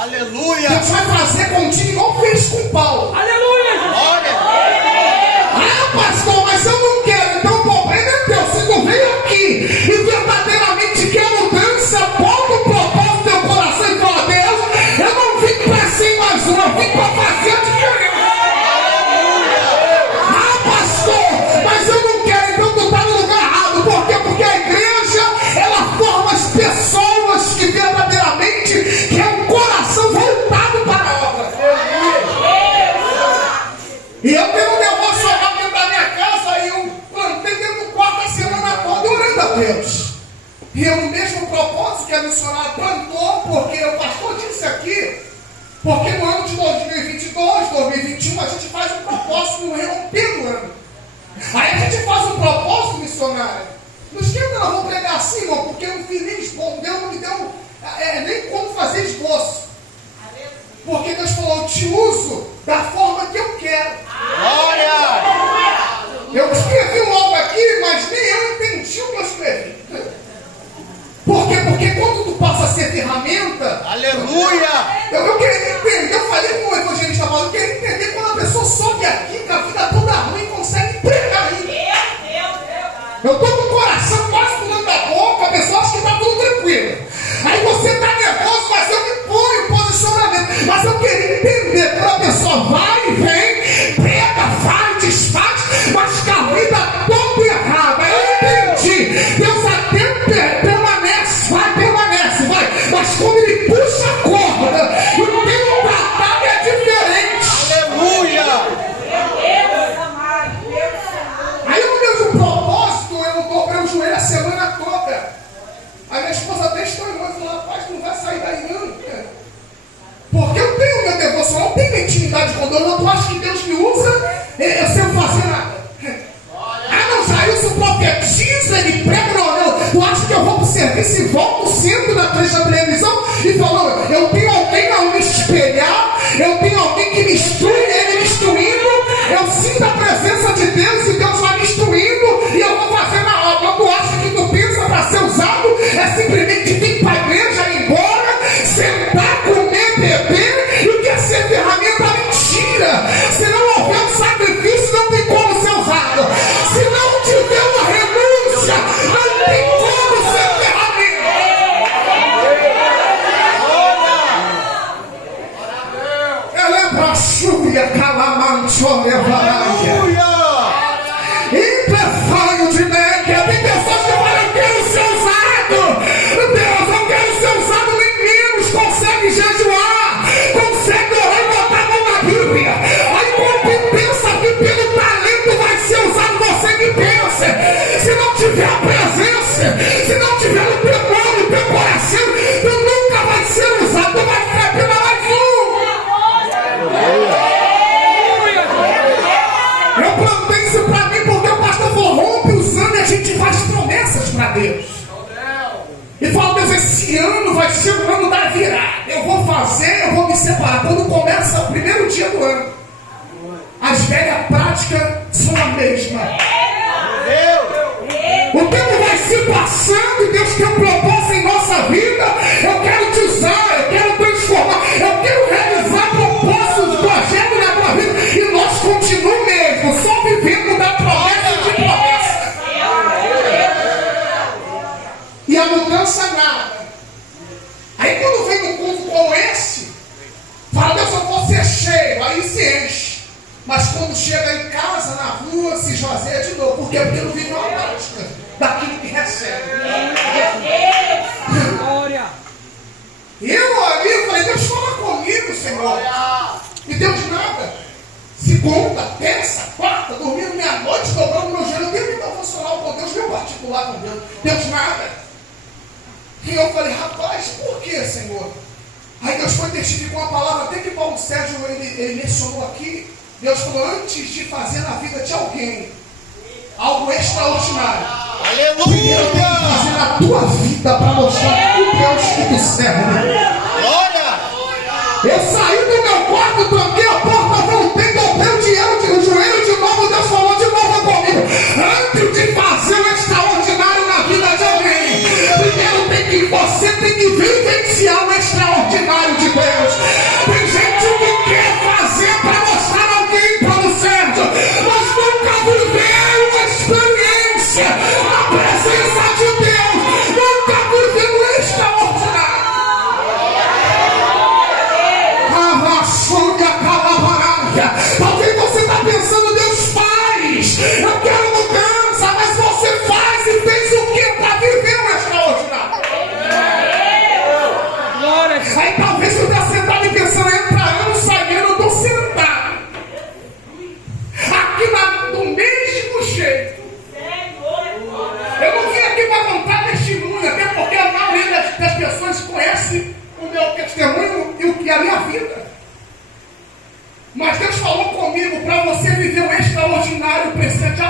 Aleluia. Deus vai fazer contigo igual fez com Paulo. Aleluia. Glória. Ah, pastor, mas eu não quero. Então o problema é teu. Se tu veio aqui e verdadeiramente quer mudança, bota o propósito no teu coração e fala: Deus, eu não vim para ser mais um, eu vim para fazer a diferença. Ah, pastor, mas eu não quero. Então tu está no lugar errado. Por quê? Porque a igreja, ela forma as pessoas que verdadeiramente querem um coração voltado para a obra. E eu tenho um devocional dentro da minha casa e eu plantei dentro do quarto a semana toda orando a Deus. E é o mesmo propósito que a missionária plantou, porque o pastor disse aqui, porque no ano de 2022, 2021, a gente faz um propósito no romper do ano. Aí a gente faz um propósito missionário. Não esquenta, não, vou pregar assim, irmão, porque eu não fiz nem esboço, Deus não me deu nem como fazer esboço. Porque Deus falou: eu te uso da forma que eu quero. Glória. Eu escrevi algo aqui, mas nem eu entendi o que eu escrevi. Por quê? Porque quando tu passa a ser ferramenta, Aleluia. eu queria entender, eu falei com o evangelista Paulo, eu queria entender quando a pessoa sobe aqui, com a vida toda ruim, consegue pregar aí. Eu estou com o coração quase pulando da boca, a pessoa acha que está tudo tranquilo. Aí você está nervoso, mas eu me ponho em posicionamento. Mas eu queria entender, quando a pessoa vai e vem, prega, faz, desfaz, mas com a vida toda errada. Eu entendi. Deus até permanece, vai. Mas quando ele puxa a corda, o teu trabalho é diferente. Aleluia. Aí no meu propósito, eu dobrei o joelho a semana toda. A minha esposa até estranhou e falou: rapaz, tu não vai sair daí não. Porque eu tenho meu devocional, eu tenho minha intimidade com Deus. Tu acha que Deus me usa sem eu fazer nada? Ah, não, Jailson profetiza, ele prega, não. Tu acha que eu vou pro serviço e volto sempre na frente da televisão e falo: eu tenho alguém a me espelhar, eu tenho alguém que me instrui, ele me instruindo, eu sinto a presença de Deus e Deus vai me instruindo e eu vou fazer na obra. Tu acha que tu pensa para ser usado é simplesmente vir para a igreja, ir embora, sentar, comer, beber, e o que é ser ferramenta? Mentira! Se não houver um sacrifício, não tem como ser usado. Se não tiver uma renúncia, não tem como ser ferramenta. Eu lembro a chuva, calamancho, levaragem. Imperfeito de negra, tem pessoas que falam: eu quero ser usado. Deus, eu quero ser usado, nem menos. Consegue jejuar, consegue orar e botar a mão na Bíblia. Aí quando pensa que pelo talento vai ser usado, você que pensa. Se não tiver a presença, se não tiver o temor no teu coração, tu nunca vai ser usado, tu vai ficar pela mais um. Eu plantei isso pra mim porque o pastor falou: rompe os anos e a gente faz promessas pra Deus. E fala: Deus, esse ano vai ser o ano da virada. Eu vou fazer, eu vou me separar. Quando começa o primeiro dia do ano, as velhas práticas são a mesma. O tempo vai se passando e Deus tem um propósito em nossa vida. Eu quero te usar, eu quero transformar, eu quero realizar propósitos, projetos na tua vida. E nós continuamos mesmo, só vivendo da promessa de promessa. E a mudança nada. Aí quando vem um culto como esse, fala: Deus, eu vou ser cheio, aí se enche. Mas quando chega em casa, na rua, se esvazia de novo. Por quê? Porque não vive uma prática daquilo que recebe. Glória. E eu ali falei: Deus, fala comigo, Senhor. E Deus nada. Segunda, terça, quarta, dormindo meia-noite, dobrando meu joelho. Deus me devocional com Deus, meu particular com Deus. Deus nada. E eu falei: rapaz, por que, Senhor? Aí Deus foi testificar uma palavra, até que Paulo Sérgio ele mencionou aqui. Deus falou: antes de fazer na vida de alguém algo extraordinário, primeiro tem que fazer na tua vida para mostrar o Deus que tu serve. Glória. Eu saí do meu quarto, tranquei a porta, voltei, dobrei o joelho de novo. Deus falou de novo comigo: antes de fazer o extraordinário na vida de alguém, primeiro você tem que vivenciar o extraordinário de Deus.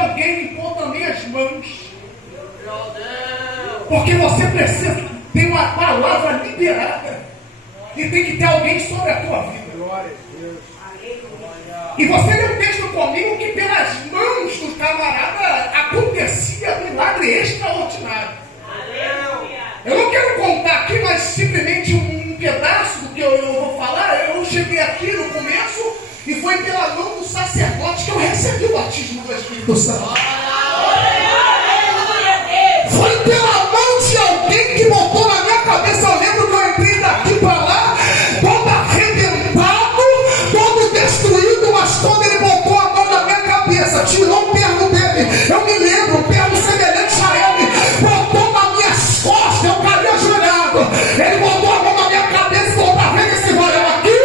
alguém impondo as minhas mãos. Porque você precisa ter uma palavra liberada. E tem que ter alguém sobre a tua vida. E você leu o texto comigo que pelas mãos do camarada acontecia milagre extraordinário. Eu não quero contar aqui, mas simplesmente um pedaço do que eu vou falar. Eu cheguei aqui no começo e foi pela mão do sacerdote que eu recebi o batismo do Espírito Santo. Foi pela mão de alguém que botou na minha cabeça. Eu lembro que eu entrei daqui para lá, todo arrebentado, todo destruído, mas quando ele botou a mão na minha cabeça, tirou o terno dele, eu me lembro, um terno semelhante a ele, botou nas minhas costas, eu caí ajoelhado. Ele botou a mão na minha cabeça e falou: tá vendo esse varão aqui?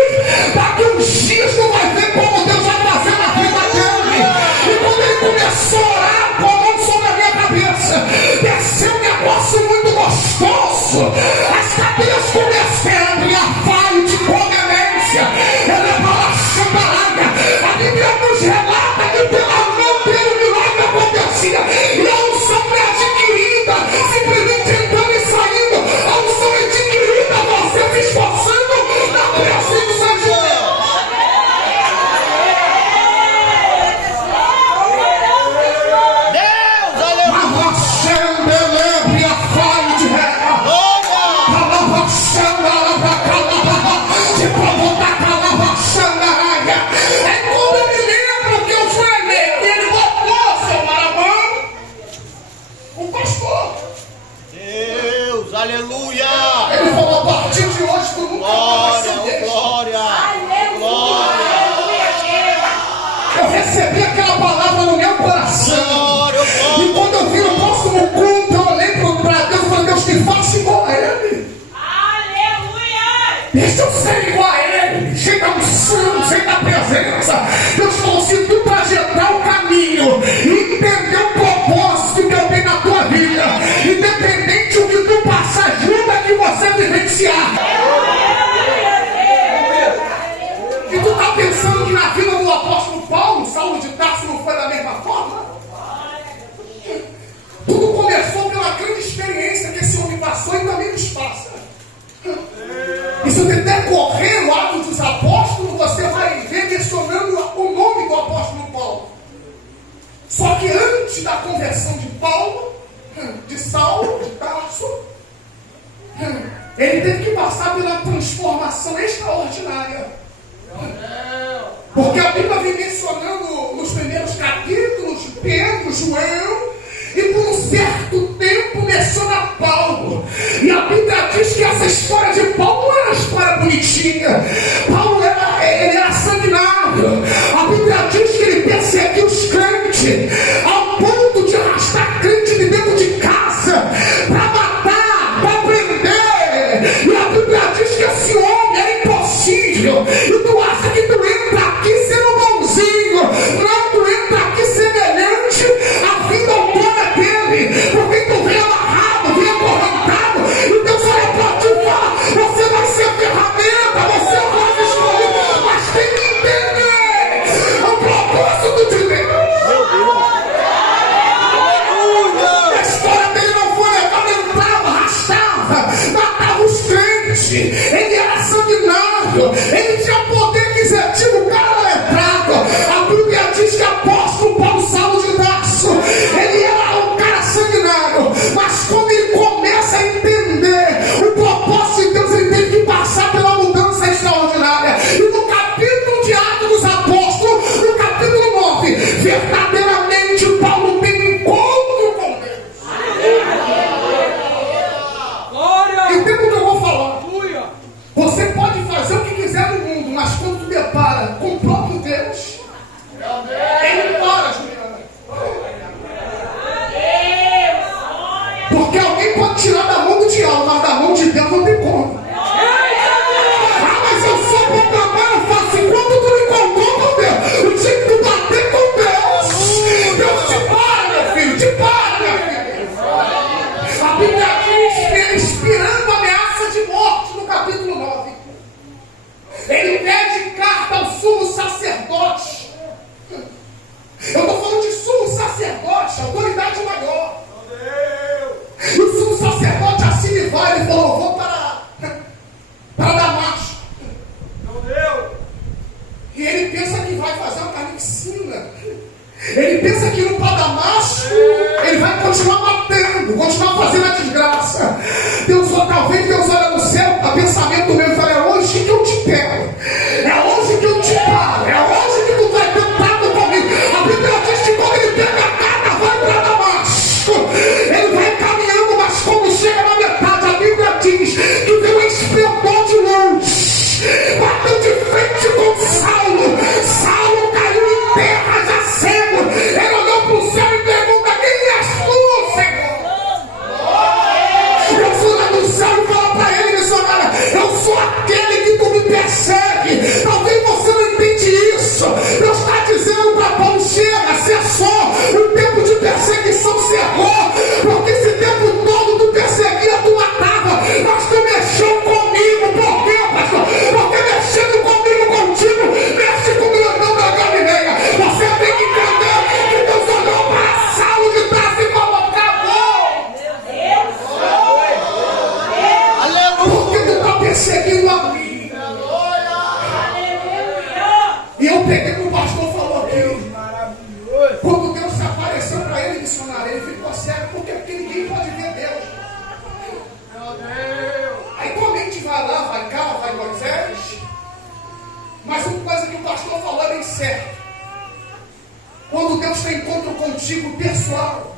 Daqui uns dias tu vai ver como Deus vai fazer na vida dele. E quando ele começou a orar com a mão sobre a minha cabeça, desceu um negócio muito gostoso. As cadeias começaram a abrir a falha de conveniência. Ela é palavra. A Bíblia nos relata que pela mão dele o milagre acontecia. E a unção foi adquirida, simplesmente entrando e saindo. A unção é adquirida, você se esforçando na presença de Deus. Aleluia! Ele falou: a partir de hoje tu nunca mais se deixa. Glória! Eu recebi aquela palavra no meu coração. Glória! E quando eu vi o próximo culto, eu olhei para Deus e falei: Deus, que faça igual a ele. Aleluia! Deixa eu ser igual a ele, cheio da unção, cheio da presença. Deus falou: se tu trajetar o caminho e entender o propósito que eu tenho na tua vida, independente do que tu passar, ajuda que você vivenciar. E tu tá pensando que na vida do apóstolo Paulo, Saulo de Tarso, não foi da mesma forma? Tudo começou pela grande experiência que esse homem passou e também nos passa. E se você decorrer o Atos dos Apóstolos, você vai ver mencionando o nome do apóstolo Paulo. Só que antes da conversão de Paulo, de Saulo de Tarso, ele teve que passar pela transformação extraordinária. Porque a Bíblia vem mencionando nos primeiros capítulos Pedro, João, e por um certo tempo menciona Paulo. E a Bíblia diz que essa história de Paulo não era uma história bonitinha. Paulo ele era sanguinário. A Bíblia diz que ele perseguia os crentes ao ponto de arrastar crente de dentro de casa para matar, para prender. E a Bíblia diz que esse homem era impossível. E tu acha que tu entra aqui sendo bonzinho? Não, tu entra aqui semelhante à vida humana dele. Porque tu vem amarrado, vem acorrentado. E Deus olha para ti e fala: você vai ser ferramenta, você pode escolher, mas tem que entender o propósito de Deus. A história dele não foi legal, ele entrava, arrastava, matava os crentes. Ele era sanguinário, ele tinha poder aquisitivo, o cara não entrava. A Bíblia diz que apóstolo Paulo, Saulo de Tarso, ele era um cara sanguinário, mas quando ele começa a entender o propósito de Deus, ele teve que passar pela mudança extraordinária. E no capítulo de Atos dos Apóstolos, no capítulo 9, verdadeiramente Paulo tem um encontro com Deus. Entenda o que eu vou falar. Você pode fazer o que quiser no mundo. pensa que no para Damasco ele vai continuar matando, continuar fazendo a desgraça. Talvez Deus olha no céu, a pensamento meu e fala: é hoje que eu te pego, é hoje que eu te paro, é hoje que tu vai ter trato comigo. A Bíblia diz que quando ele pega a carta, vai para Damasco. Ele vai caminhando, mas quando chega na metade, a Bíblia diz que veio um esplendor de luz, bateu de frente com Saulo. Saulo caiu em terra já cego. Ele olhou para o céu e pergunta: quem és tu, Senhor? Jesus lá do céu e fala para ele, missionária: eu sou aquele que tu me persegue. Talvez você não entende isso. Deus está dizendo para Paulo: chega, cessou o tempo de perseguição, cerrou, porque esse tempo todo tu perseguia, tu matava, mas tu mexeu comigo. Por quê, pastor? Porque mexendo comigo, contigo, mexe com o grandão da Galileia. Você tem que entender que Deus olhou para Saulo de trás e falou: acabou. Porque tu está perseguindo a mim. E eu peguei o que o pastor falou aqui. Quando Deus se apareceu para ele, missionário, ele ficou cego, porque ninguém pode ver Deus. Aí tua mente vai lá, vai cá, vai Moisés. Mas uma coisa que o pastor falou é bem certo. Quando Deus tem encontro contigo pessoal,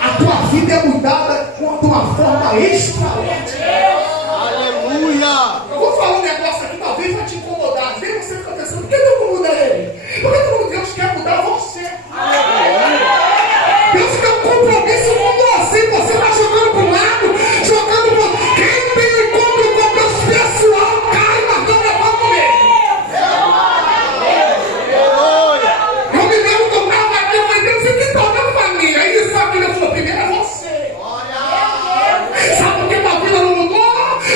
a tua vida é mudada de uma forma extraordinária. Aleluia! Eu vou falar um negócio aqui, talvez vai te incomodar. Às vezes você fica pensando: por que Deus não muda ele? Por que Deus quer mudar você? Deus tem um compromisso com você. Você está jogando para um lado, jogando para o outro. Quem tem um encontro com Deus pessoal, cai, mas não levanta mesmo. Eu me lembro que eu estava aqui, eu falei: Deus, você tem problema com a minha? Aí ele sabe que Deus falou: primeiro é você. Sabe por que tua vida não mudou?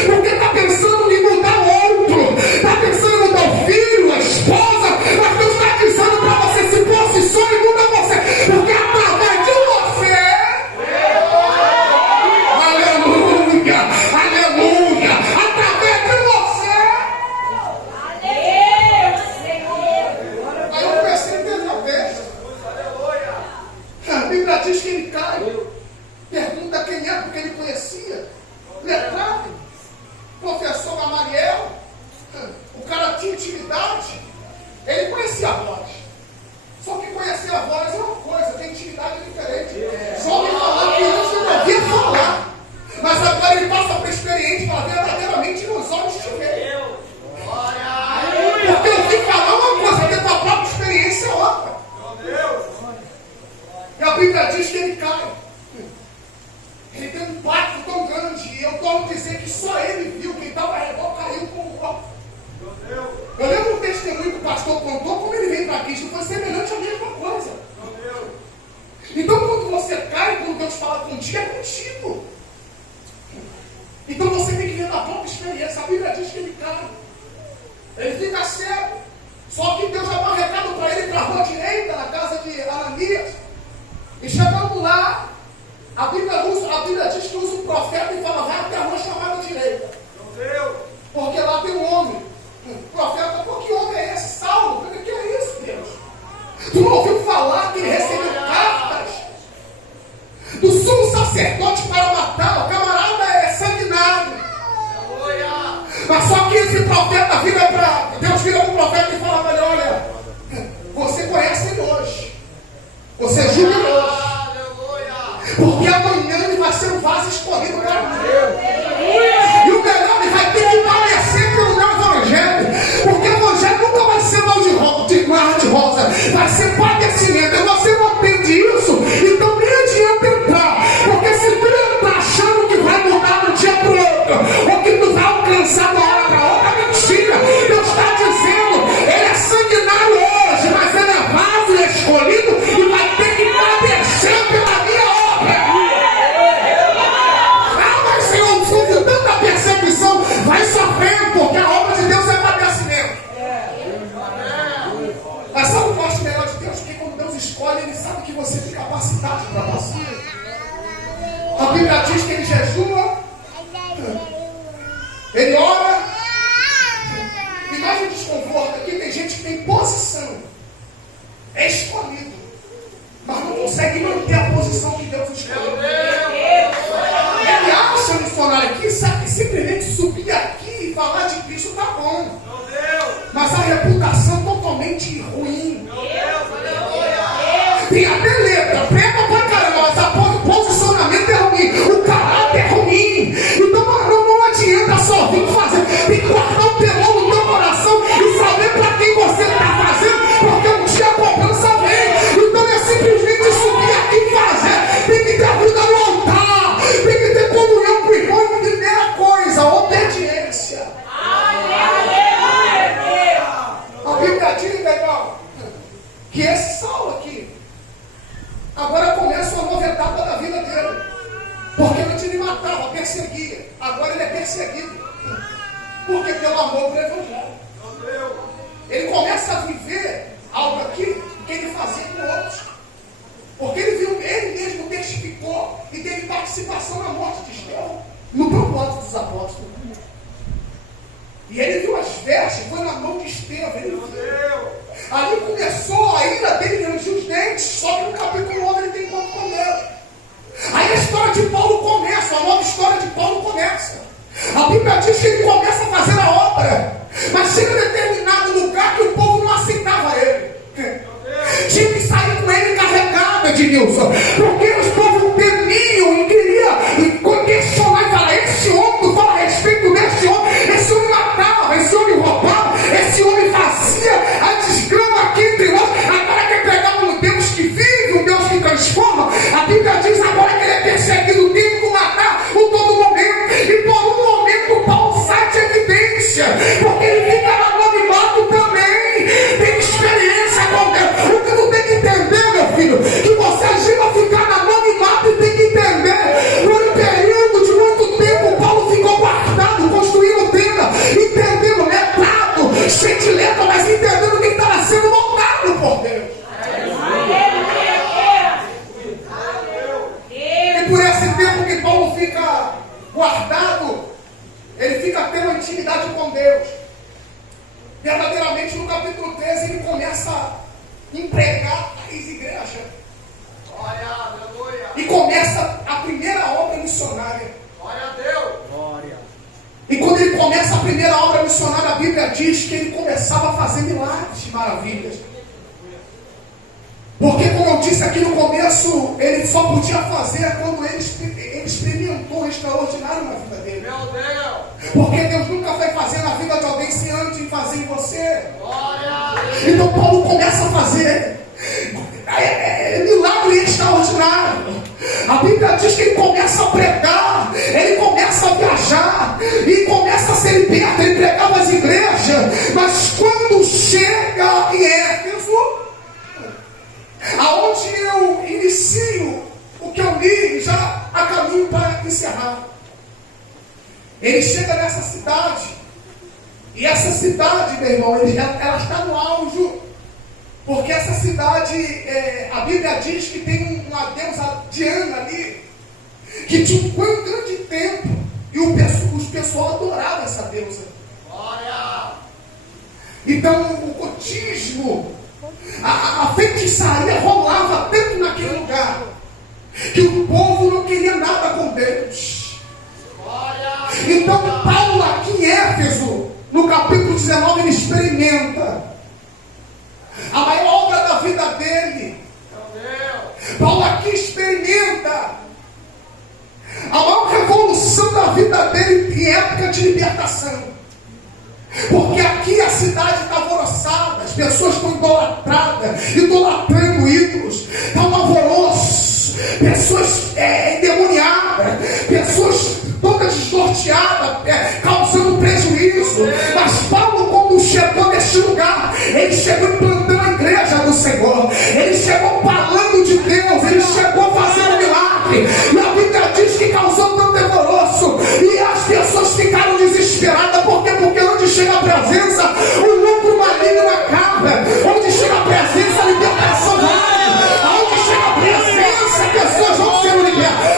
Porque está pensando em mudar o outro, está pensando em mudar o filho, a esposa, mas Deus está dizendo para você: se posicione e muda você, porque através de você, aleluia, aleluia, através de você. Aí eu comecei a entender a vez. A Bíblia diz que ele cai, pergunta quem é, porque ele conhecia, letrado, professor Gamaliel. O cara tinha intimidade, ele conhecia a voz. Só que conhecer a voz é uma coisa, tem intimidade diferente. Só me falar que antes eu não ouvia falar, mas agora ele passa para a experiência e fala: verdadeiramente nos olhos te veio. Porque eu vi falar uma coisa, ter tua própria experiência é outra. E a Bíblia diz que ele cai. Ele tem um impacto tão grande, e eu torno a dizer que só ele viu, quem estava ao redor caiu com o corpo. Eu lembro um testemunho que o pastor contou, como ele veio para Cristo, foi semelhante à mesma coisa. Então quando você cai, quando Deus fala contigo, é contigo. Então você tem que ver na própria experiência. A Bíblia diz que ele cai, ele fica cego. Só que Deus já dá um recado para ele para a rua direita, na casa de Ananias. E chegando lá, a Bíblia diz que usa um profeta e fala: vai até a rua chamada direita. Porque lá tem um homem. O profeta: pô, que homem é esse? Saulo? O que é isso, Deus? Tu não ouviu falar que ele recebeu cartas do sumo sacerdote para matar? O camarada é sanguinário. Mas só que esse profeta Deus vira para o profeta e fala para ele: olha, você conhece ele hoje, você julga ele hoje, porque amanhã ele vai ser um vaso escolhido para mim. E o melhor, ele vai ter que padecer pelo meu evangelho, porque o evangelho nunca vai ser mar de rosa, vai ser padecimento. E você não entende isso, então nem adianta entrar, porque se tu entrar achando que vai mudar de um dia para o outro, ou que tu vai alcançar de uma hora para outra, mentira. Deus está dizendo: ele é sanguinário hoje, mas ele é vaso escolhido e vai ter que padecer pela minha obra. Ah, mas Senhor, sofre tanta perseguição, vai sofrendo, porque a obra de Deus é padecimento. Mas sabe o que eu acho melhor de Deus? Porque quando Deus escolhe, ele sabe que você tem capacidade para passar. A Bíblia diz que ele jejua, ele ora. E mais um desconforto aqui: tem gente que tem posição, é escolhido, consegue manter a posição que Deus escolheu. Ele acha, missionário, que simplesmente subir aqui e falar de Cristo tá bom. Mas a reputação totalmente ruim. Tem até letra, prega pra caramba, mas o posicionamento é ruim, o caráter é ruim. Então não adianta só vir fazer, tem que guardar o temor no teu coração e saber pra quem você está fazendo, porque um dia a cobrança vem. Então é simplesmente subir aqui e fazer. Tem que ter a vida no altar, tem que ter comunhão com o irmão. E primeira coisa, obediência. A Bíblia diz, irmão, que esse Saulo aqui agora começa uma nova etapa da vida dele. Porque antes ele matava, perseguia. Agora ele é perseguido. Porque pelo amor do Evangelho. Ele começa a viver algo aqui que ele fazia com outros. Porque ele viu, ele mesmo testificou e teve participação na morte de Estevão, no propósito dos apóstolos. E ele viu as vestes, foi na mão de Estevão. Ele viu. Ali começou a ira dele ranger os dentes, só que no capítulo 9 ele tem encontro com Deus. Aí a história de Paulo começa, a nova história de Paulo começa. A Bíblia diz que ele começa a fazer a obra, mas chega em determinado lugar que o povo não aceitava ele. Tinha que sair com ele carregado, Ednilson, porque os povos temiam e queriam questionar e falar: esse homem, tu fala a respeito desse homem, esse homem matava, esse homem roubava, esse homem fazia a desgrama aqui entre nós. Agora quer pegar um Deus que vive, um Deus que transforma. A Bíblia diz agora que ele é perseguido, tem que matar por todo momento. E por um momento Paulo sai de evidência, porque ele fica na anonimato também. Tem experiência com Deus. O que tu tem que entender, meu filho, que você agiu a ficar na anonimato e tem que entender. Por um período de muito tempo, Paulo ficou guardado, construindo tenda, entendendo, letrado, sentilento, mas entendendo que estava sendo montado por Deus. E por esse tempo que Paulo fica guardado, ele fica tendo intimidade com Deus. Verdadeiramente no capítulo 13 ele começa a empregar as igrejas. E começa a primeira obra missionária. Glória a Deus. E quando ele começa a primeira obra missionária, a Bíblia diz que ele começava a fazer milagres e maravilhas. Porque, como eu disse aqui no começo, ele só podia fazer quando ele experimentou o extraordinário na vida dele. Meu Deus. Porque Deus nunca vai fazer na vida de alguém sem antes fazer em você. Glória. Então Paulo começa a fazer milagre extraordinário. A Bíblia diz que ele começa a pregar, ele começa a viajar e começa a ser liberto. Ele pregava as igrejas, mas quando chega em Éfeso, aonde eu inicio o que eu li, já a caminho para encerrar, ele chega nessa cidade, e essa cidade, meu irmão, ela está no auge, porque essa cidade, a Bíblia diz que tem uma deusa Diana ali, que tinha um grande templo, e os pessoal adoravam essa deusa. Glória. Então o ocultismo, a feitiçaria rolava tanto naquele lugar, que o povo não queria nada com Deus. Glória. Então Paulo aqui em Éfeso, no capítulo 19, ele experimenta a maior obra da vida dele. Meu Deus. Paulo aqui experimenta a maior revolução da vida dele em época de libertação. Porque aqui a cidade está alvoroçada, as pessoas estão idolatrando ídolos, está um alvoroço, pessoas endemoniadas, pessoas todas desnorteadas, causando prejuízo. Mas Paulo, quando chegou neste lugar, ele chegou implantando a igreja do Senhor, ele chegou falando de Deus, ele chegou fazendo milagre, e a Bíblia diz que causou tanto alvoroço, e as pessoas ficaram desesperadas. Porque onde chega a presença, o lucro maligno acaba. Onde chega a presença, a libertação vai. Onde chega a presença, pessoas vão ser libertas.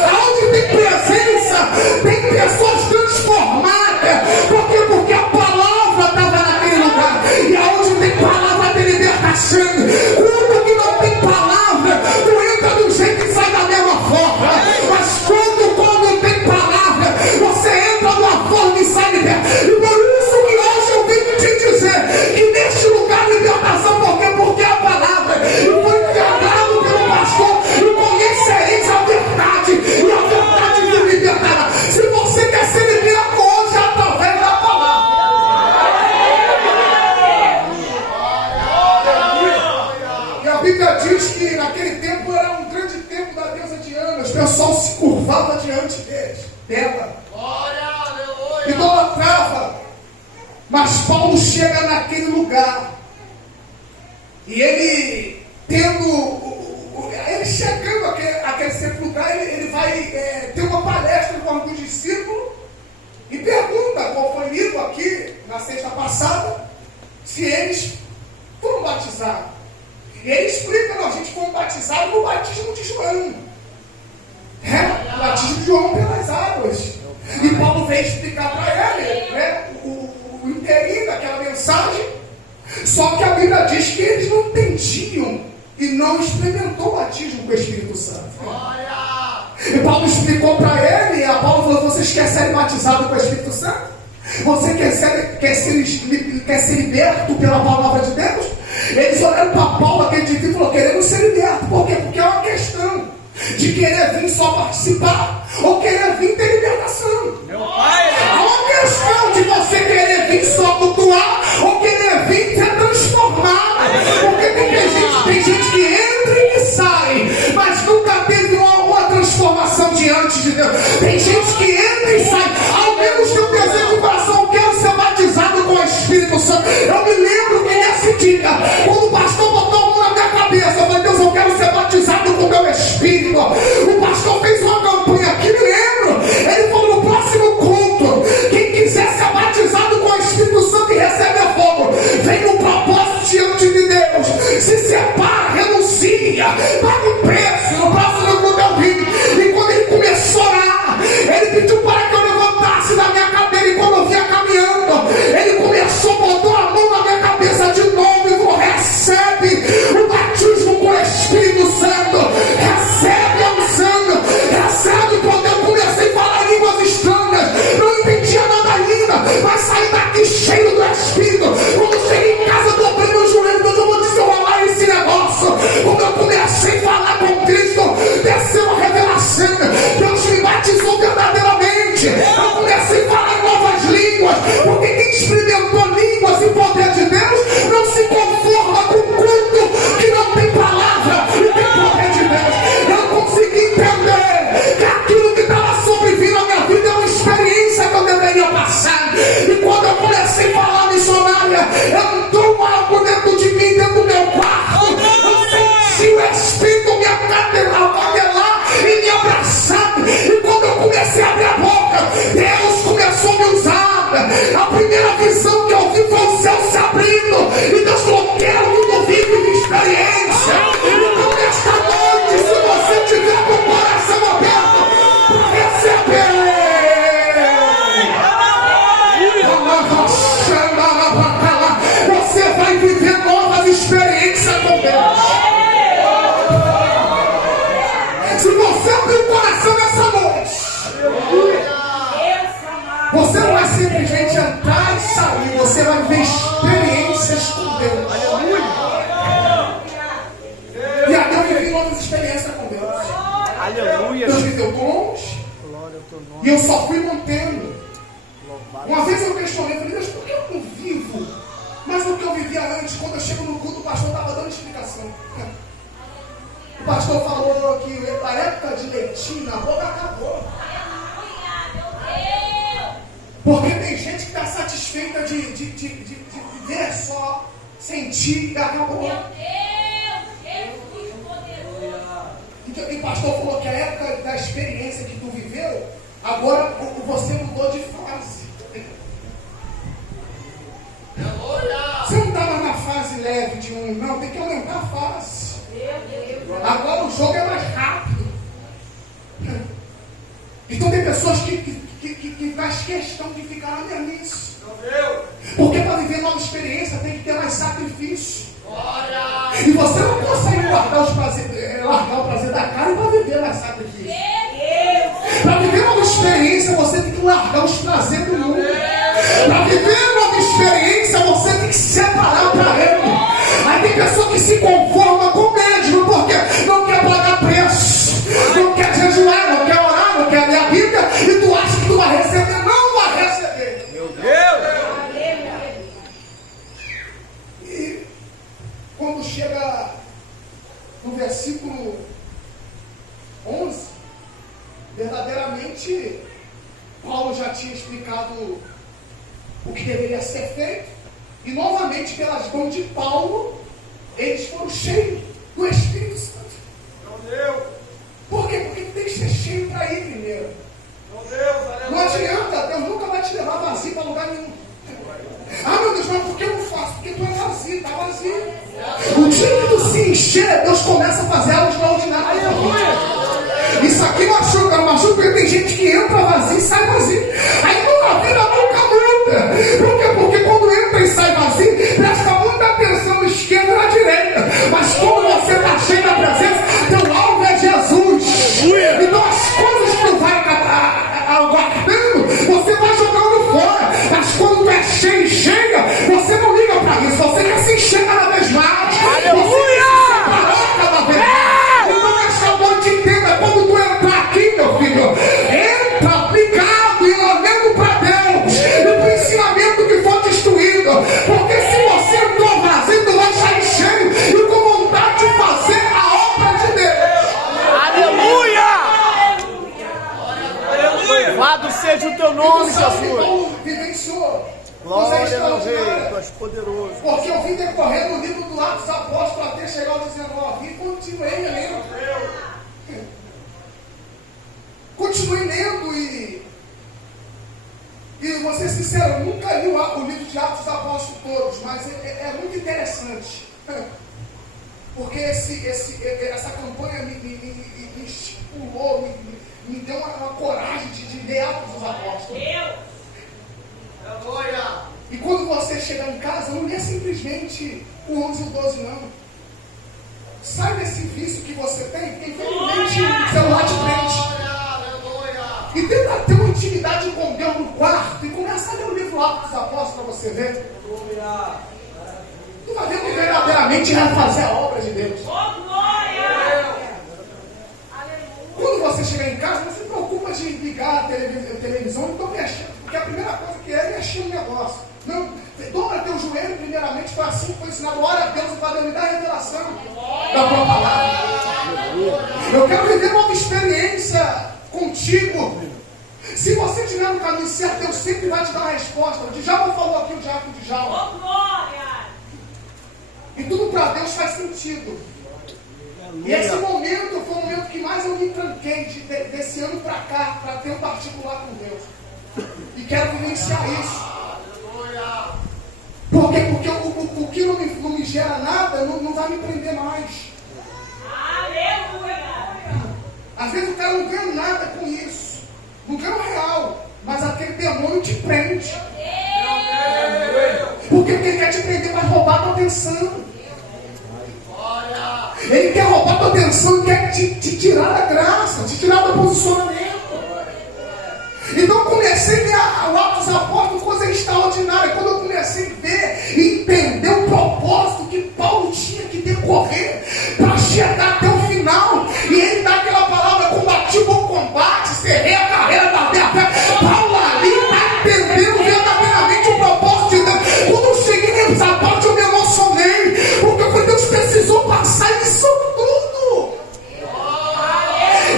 pessoal se curvava diante dela, Glória, aleluia. idolatrava. Mas Paulo chega naquele lugar, e ele chegando àquele certo lugar, ele vai ter uma palestra com alguns discípulos, e pergunta, qual foi lido aqui na sexta passada, se eles foram batizados. E ele explica, não, a gente foi batizado no batismo de João. O batismo de João pelas águas. E Paulo veio explicar para ele o inteirinho daquela mensagem. Só que a Bíblia diz que eles não entendiam e não experimentou o batismo com o Espírito Santo. Glória. E Paulo explicou para ele, e a Paulo falou: vocês querem ser batizados com o Espírito Santo? Você quer ser liberto pela palavra de Deus? Eles olharam para Paulo, aquele dia, e falou: queremos ser libertos. Por quê? Porque é uma questão de querer vir só participar ou querer vir ter libertação. Meu pai, É uma questão de você querer vir só cultuar ou querer vir ser transformado. Porque tem gente que entra e que sai, mas nunca teve uma transformação diante de Deus. Tem gente que entra e sai. Ao menos tem um desejo de coração: eu quero ser batizado com o Espírito Santo. Eu me lembro que nesse dia, quando o pastor botou a mão na minha cabeça, eu falei: Deus, eu quero ser batizado com o meu Espírito. O pastor fez uma campanha aqui, me lembro. Ele falou: no próximo culto, quem quiser ser batizado com o Espírito Santo e receber fogo, vem no propósito diante de Deus, se separa, renuncia, paga um preço. No próximo culto eu vim. E quando ele começou a orar, ele pediu para que eu levantasse da minha cadeira, e quando eu vinha caminhando, ele começou, botou a mão na minha cabeça de novo e falou: recebe o batismo com o Espírito Santo, recebe a unção, recebe o poder. Eu comecei a falar línguas estranhas, não entendia nada ainda, mas saí daqui cheio do Espírito. Quando cheguei em casa, dobrei meu joelho: Deus, eu vou desenrolar esse negócio. Quando eu comecei a falar com Cristo, desceu a revelação, Deus me batizou verdadeiramente. Eu comecei a falar em novas línguas, porque quem experimentou línguas e poder de Deus não se conforma com o culto que não tem palavra e tem poder de Deus. Eu consegui entender que aquilo que estava sobrevindo à minha vida é uma experiência que eu deveria passar. E quando eu comecei a falar missionária, entrou algo dentro de mim, dentro do meu quarto. Eu senti o Espírito me acadelar e me abraçar. E quando eu comecei a abrir a boca, Deus começou a me usar. A primeira visão que eu vi foi o céu se abrindo, e Deus falou: quero que tu vive de experiência. Então nesta noite, se você tiver com o coração aberto para receber, você vai viver novas experiências com Deus. Se você abrir o coração nessa noite, você não vai simplesmente entrar e sair, você vai viver experiências com Deus. E aqui eu vivi novas experiências com Deus. aleluia. Deus me deu dons e eu só fui mantendo. Uma vez eu questionei, falei: Deus, por que eu não vivo? Mas o que eu vivia antes, quando eu chego no culto, o pastor estava dando explicação. O pastor falou que a época de leitinho na boca acabou. Porque tem gente que está satisfeita de viver só, sentir e acabou. Então, o pastor falou que a época da experiência que tu viveu, agora você mudou de fase. Você não estava na fase leve de um, não, tem que aumentar a fase. Agora o jogo é mais rápido. Então tem pessoas que faz questão de ficar na mesmice. Porque para viver nova experiência tem que ter mais sacrifício. E você não consegue largar o prazer da carne para viver mais sacrifício. Para viver nova experiência você tem que largar os prazeres do mundo. Para viver nova experiência você tem que se separar para Ele. Aí tem pessoa que se conforma com o mesmo, porque não quer pagar preço, não quer jejuar, não quer orar, não quer ler a Bíblia, e tu acha que tu vai receber, não vai receber. Meu Deus! E quando chega no versículo novamente, Paulo já tinha explicado o que deveria ser feito, e novamente, pelas mãos de Paulo, eles foram cheios do Espírito Santo. Por quê? Porque tem que ser cheio para ir primeiro. Não adianta, Deus nunca vai te levar vazio para lugar nenhum. Ah, meu Deus, mas por que eu não faço? Porque tu é vazio, está vazio. O dia que tu se encher, Deus começa a fazer algo extraordinário. Isso aqui machuca, porque tem gente que entra vazio e sai vazio. Aí a vida nunca muda. Por quê? Porque quando entra e sai vazio, presta muita atenção na esquerda e na direita. Mas quando você está cheio da presença, teu alvo é Jesus. Então as coisas que tu vai aguardando, você vai jogando fora. Mas quando tu é cheio e chega, você não liga para isso. Você quer se encher cada vez mais. Aleluia! Cada vez mais. Então essa noite inteira, quando tu entrar aqui, meu filho, entra aplicado e olhando para Deus e para o ensinamento que for destruído. Porque se você entrou vazio, tu vai sair cheio e com vontade de fazer a obra de Deus. Aleluia! Louvado seja o teu nome, Jesus. Paulo vivenciou. Glória ao Rei, tu és poderoso. Porque eu vim decorrendo no livro do Atos Apóstolos até chegar ao 19 e continuei lendo. Continuei lendo e vou ser sincero, eu nunca li o livro de Atos Apóstolos todos, mas é muito interessante. Porque essa campanha me estimulou, me deu uma coragem de ler Atos dos Apóstolos. E quando você chegar em casa, não lê simplesmente o 11 e o 12, não. Sai desse vício que você tem, porque infelizmente o celular te prende. E tenta ter uma intimidade com Deus no quarto e começa a ler o livro Atos dos Apóstolos para você ver. Tu vai ver que verdadeiramente vai fazer a obra de Deus. Quando você chegar em casa, não se preocupa de ligar a televisão e estou mexendo, porque a primeira coisa que é mexer no negócio. Não, dobra teu joelho primeiramente, foi assim que foi ensinado. Ora a Deus, o Padre me dá a revelação da tua palavra. Eu quero viver uma experiência contigo. Se você estiver no caminho certo, Deus sempre vai te dar uma resposta. O Djalma falou aqui, o diácono Djalma. E tudo para Deus faz sentido. E esse momento foi o momento que mais eu me tranquei desse ano para cá, para ter um particular com Deus. E quero vivenciar isso. Por quê? Porque o que não me gera nada não vai me prender mais. Às vezes o cara não ganha nada com isso. Não ganha o real. Mas aquele demônio te prende. Porque ele quer te prender para roubar a tua atenção. Ele quer roubar a tua atenção e quer te tirar da graça, te tirar do posicionamento. Então comecei a ver o Atos dos Apóstolos, coisa extraordinária. Quando eu comecei a ver e entender o propósito que Paulo tinha que decorrer para chegar até o final. E ele dá aquela palavra: combati o bom combate, cerrei a carreira da minha fé. Paulo ali está entendendo verdadeiramente o propósito de Deus. Quando eu cheguei nessa parte, eu me emocionei, porque Deus precisou passar isso tudo.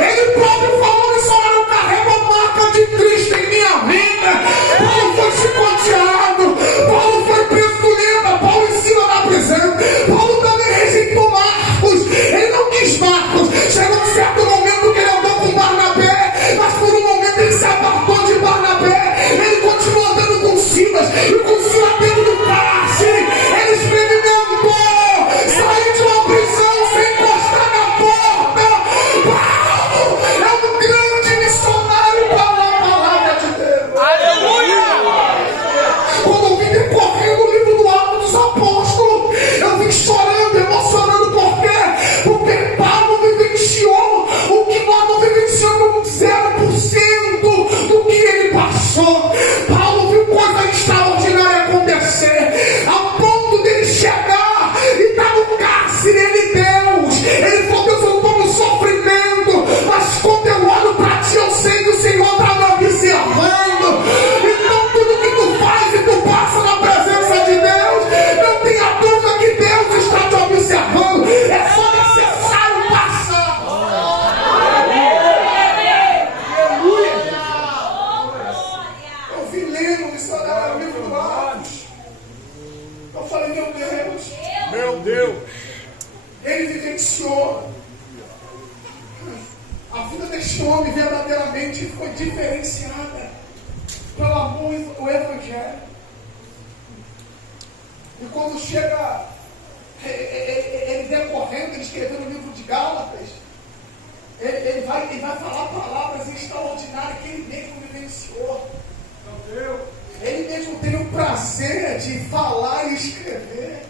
Ele próprio falou isso: olha, eu carrego a marca de Cristo em minha vida. Paulo foi chicoteado, Paulo foi preso do lenda, Paulo em cima da prisão, Paulo também rejeitou Marcos. Ele não quis Marcos, chegou deste homem verdadeiramente foi diferenciada pelo amor do Evangelho. E quando chega, ele decorrendo, ele escreveu no livro de Gálatas, ele vai falar palavras extraordinárias que ele mesmo vivenciou. Ele mesmo tem o prazer de falar e escrever.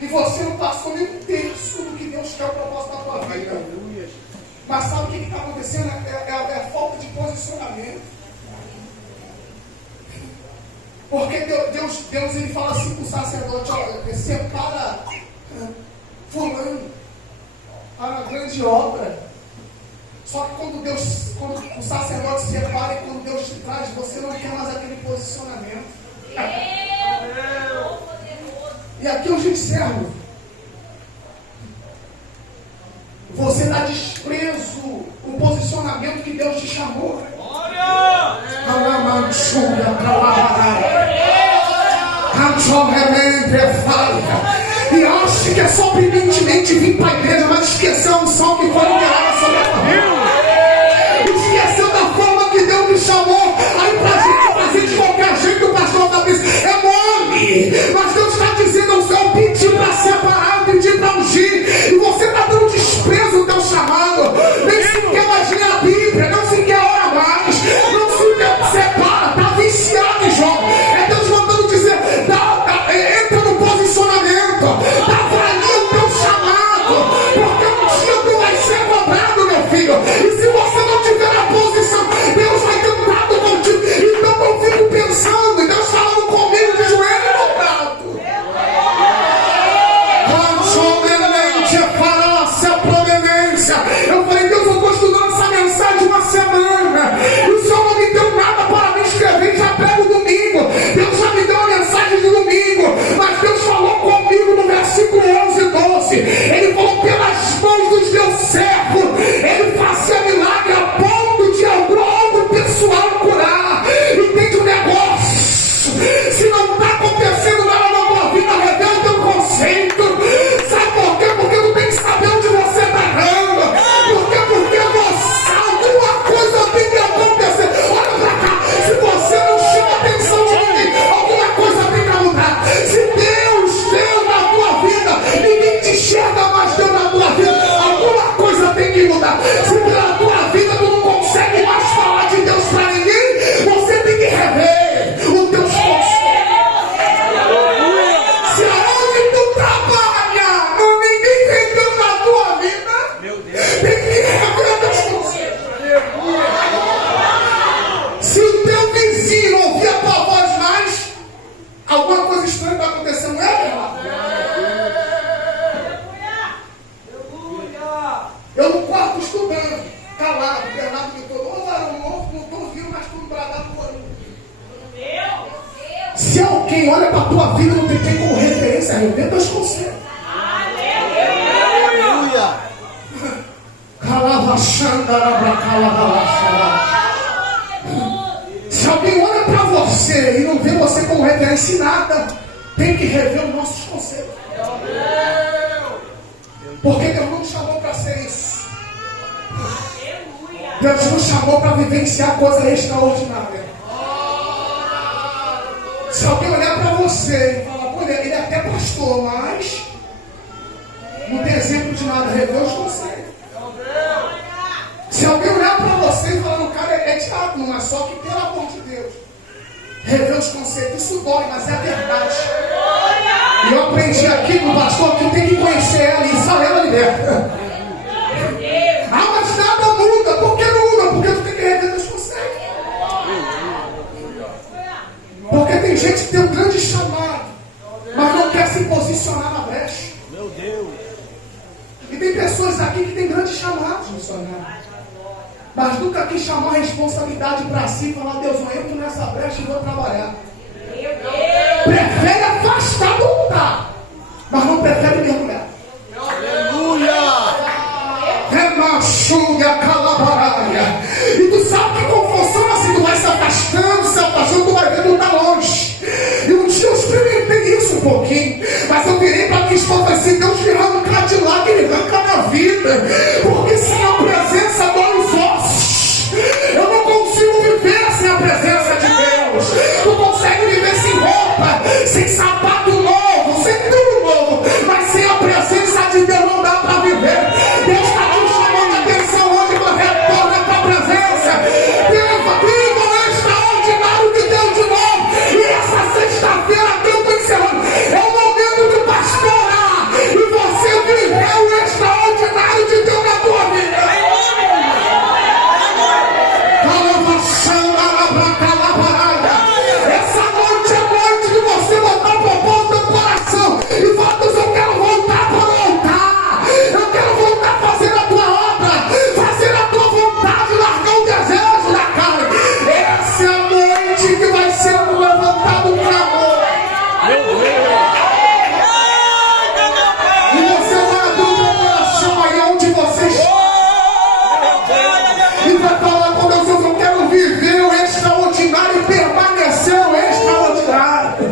E você não passou nem um terço do que Deus quer o propósito da tua vida. Mas sabe o que está acontecendo? É a falta de posicionamento. Porque Deus ele fala assim para o sacerdote: olha, separa fulano para a grande obra. Só que quando o sacerdote separa e quando Deus te traz, você não quer mais aquele posicionamento. E aqui eu te encerro. Você dá desprezo o posicionamento que Deus te chamou. E acha que é só preventivamente vir para a igreja, mas esqueceu a unção que foi liberada sobre a família. Esqueceu da forma que Deus me chamou. Aí pra gente fazer de qualquer jeito, o pastor está dizendo, é nome. Mas Deus está dizendo ao céu, pedir para separar, pedir para ungir. E você está dando desprezo ao teu chamado. Nem sequer mais lê a Bíblia, não sequer ora mais, não sequer separa, está viciado em jogo. É Deus mandando dizer, entra no posicionamento, avalia o teu chamado, porque um dia tu vai ser cobrado, meu filho. E se você não tiver a posição, Deus vai ter um trato contigo. Então eu fico pensando, e Deus falando comigo de joelho dobrado. Eu falei, Deus, eu estou estudando essa mensagem uma semana. E o Senhor não me deu nada para me escrever, já prego domingo. Deus já me deu a mensagem de domingo. Mas Deus falou comigo no versículo 11 e 12. Ele falou, pelas mãos dos meus servos, ele fazia milagre a ponto de algum pessoal curar. Entende o negócio? Se não está acontecendo nada na tua vida, revela o teu conceito. Sabe por quê? Porque tu tem que saber onde você está errando. Porque alguma coisa tem que acontecer. Olha pra cá. Se você não chama a atenção de ninguém, alguma coisa tem que mudar. Se Deus deu na tua vida, ninguém te enxerga mais deu na tua vida, alguma coisa tem que mudar. Se pela tua vida tu não consegue mais falar de Deus pra ninguém, você tem que rever o teu conceitos. Se aonde tu trabalha, ninguém tem Deus na tua vida, tem que rever teus conceitos. Se o teu vizinho ouvir a tua voz mais, alguma coisa estranha está acontecendo, não é, irmão? Eu no quarto estudando, calado, Bernardo me falou, ô varão novo, não estou ouvindo, mas tudo bradado por aí. Se alguém olha para a tua vida, não tem quem como referência, rever teus conceitos. Aleluia! Se alguém olha para você e não vê você como referência em nada, tem que rever os nossos conceitos. Porque Deus não chamou para ser isso. Deus nos chamou para vivenciar coisa extraordinária. Se alguém olhar para você e falar, pô, ele é até pastor, mas não tem exemplo de nada, rever os conceitos. Se alguém olhar para você e falar, o cara é diabo, mas só que pelo amor de Deus, rever os conceitos, isso dói, mas é a verdade. E eu aprendi aqui com o pastor que tem que conhecer ela e só ela liberta. Ah, mas nada muda. Por que não muda? Porque tu tem que rever teus conceitos. Porque tem gente que tem um grande chamado, mas não quer se posicionar na brecha. Meu Deus! E tem pessoas aqui que têm grandes chamados, missionário, mas nunca quis chamar a responsabilidade para si e falar, Deus, eu entro nessa brecha e vou trabalhar. Prefere afastar do lugar, mas não prefere mergulhar. Aleluia! Remachuga calabaraia. E tu sabe que como funciona assim, tu vai se afastando, tu vai ver, tu tá longe. E um dia eu experimentei isso um pouquinho, mas eu virei para minha esposa assim, Deus virando um Cadillac, ele arranca na vida, porque se eu Deus está te chamando a atenção hoje para retornar à tua presença. Viva o extraordinário de Deus de novo. E essa sexta-feira que eu estou encerrando é o momento de pastorar e você viver o extraordinário de Deus na tua vida. Essa noite é noite de você botar o propósito no coração e falar: Deus, eu quero voltar para o altar, eu quero voltar a fazer a tua obra, fazer a tua vontade, largar o desejo da carne. Essa é a noite que vai ser levantado o clamor. E você vai abrir o teu coração aí onde você está e vai falar com Deus: eu quero viver o extraordinário e permanecer o extraordinário.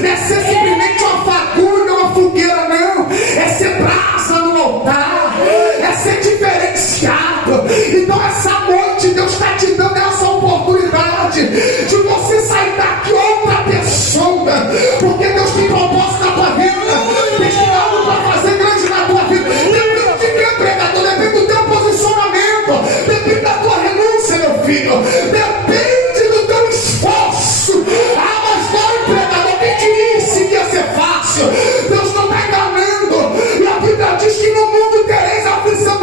Não é ser simplesmente uma fagulha, uma fogueira, não. É ser brasa no altar, é ser diferenciado. Então essa noite Deus está te dando essa oportunidade de você sair daqui outra pessoa, porque Deus tem propósito na tua vida, tem algo para fazer grande na tua vida. Depende de quem, pregador, depende do teu posicionamento, depende da tua renúncia, meu filho, depende do teu esforço. Ah, mas vai, pregador, quem te disse que ia ser fácil? Deus não está enganando, e a Bíblia diz que no mundo tereis aflição.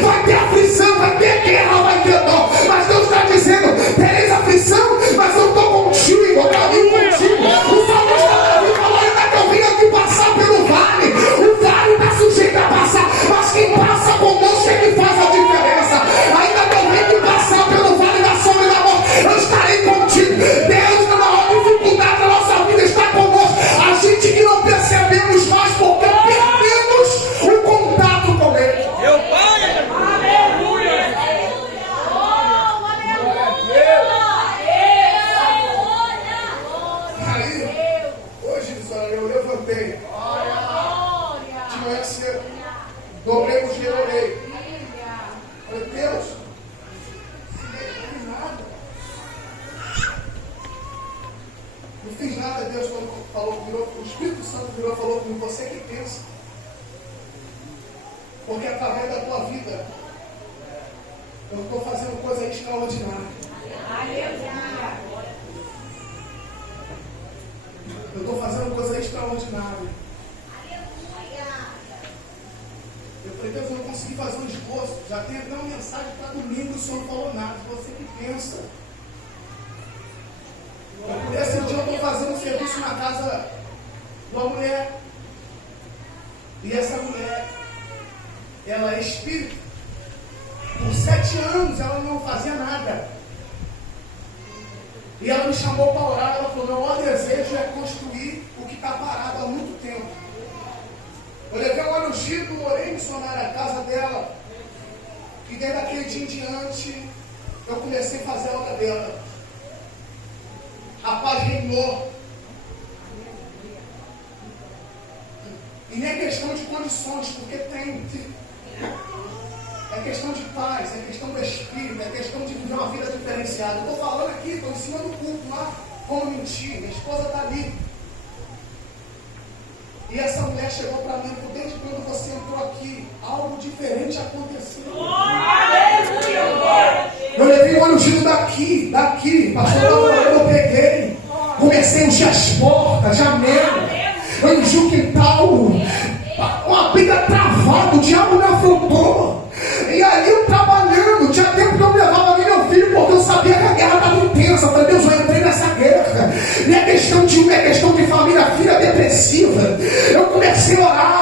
Vai ter aflição, vai ter guerra, vai ter dor, mas Deus está dizendo: tereis aflição, mas eu estou contigo, eu caminho contigo. O salmista Davi falou: ainda que eu venha aqui passar pelo vale, o vale está sujeito a passar, mas quem passa conosco é que faz a diferença. Ainda que eu venha aqui passar pelo vale da sombra e da morte, eu estarei contigo. Deus, na maior dificuldade da nossa vida, está conosco. A gente que não percebemos mais porque perdemos o contato com Ele. Meu Pai! Aí, hoje, eu levantei de manhã cedo, dobrei o joelho, orei. Falei: Deus, não fiz nada. Não fiz nada. Deus falou, o Espírito Santo virou e falou comigo: você que pensa. Porque através da tua vida eu estou fazendo coisa extraordinária. Eu estou fazendo coisa extraordinária. Eu falei: Deus, eu não consegui fazer um esboço. Já tem até uma mensagem para domingo, o Senhor não falou nada. Você que pensa. Esse dia eu estou fazendo um serviço na casa de uma mulher. E essa mulher, ela é espírita. Por 7 anos ela não fazia nada. E ela me chamou para orar. Ela falou: meu maior desejo é construir o que está parado há muito tempo. Eu levei um óleo ungido, orei missionário à casa dela. E desde aquele dia em diante eu comecei a fazer a obra dela. A paz reinou. E nem é questão de condições, porque tem. É questão de paz, é questão do espírito, é questão de viver uma vida diferenciada. Eu estou falando aqui, estou em cima do culto lá, como mentir. Minha esposa está ali. E essa mulher chegou para mim e falou: desde quando você entrou aqui, algo diferente aconteceu. Eu levei o óleo ungido daqui, pastor, eu peguei. Comecei a ungir as portas, janela. Eu ungi o quintal. Uma briga travada, o diabo me afrontou. E ali eu trabalhando, tinha tempo que eu levava ali meu filho, porque eu sabia que a guerra estava intensa. Eu falei: Deus, eu entrei nessa guerra. Não é questão de família, filha depressiva. Eu comecei a orar.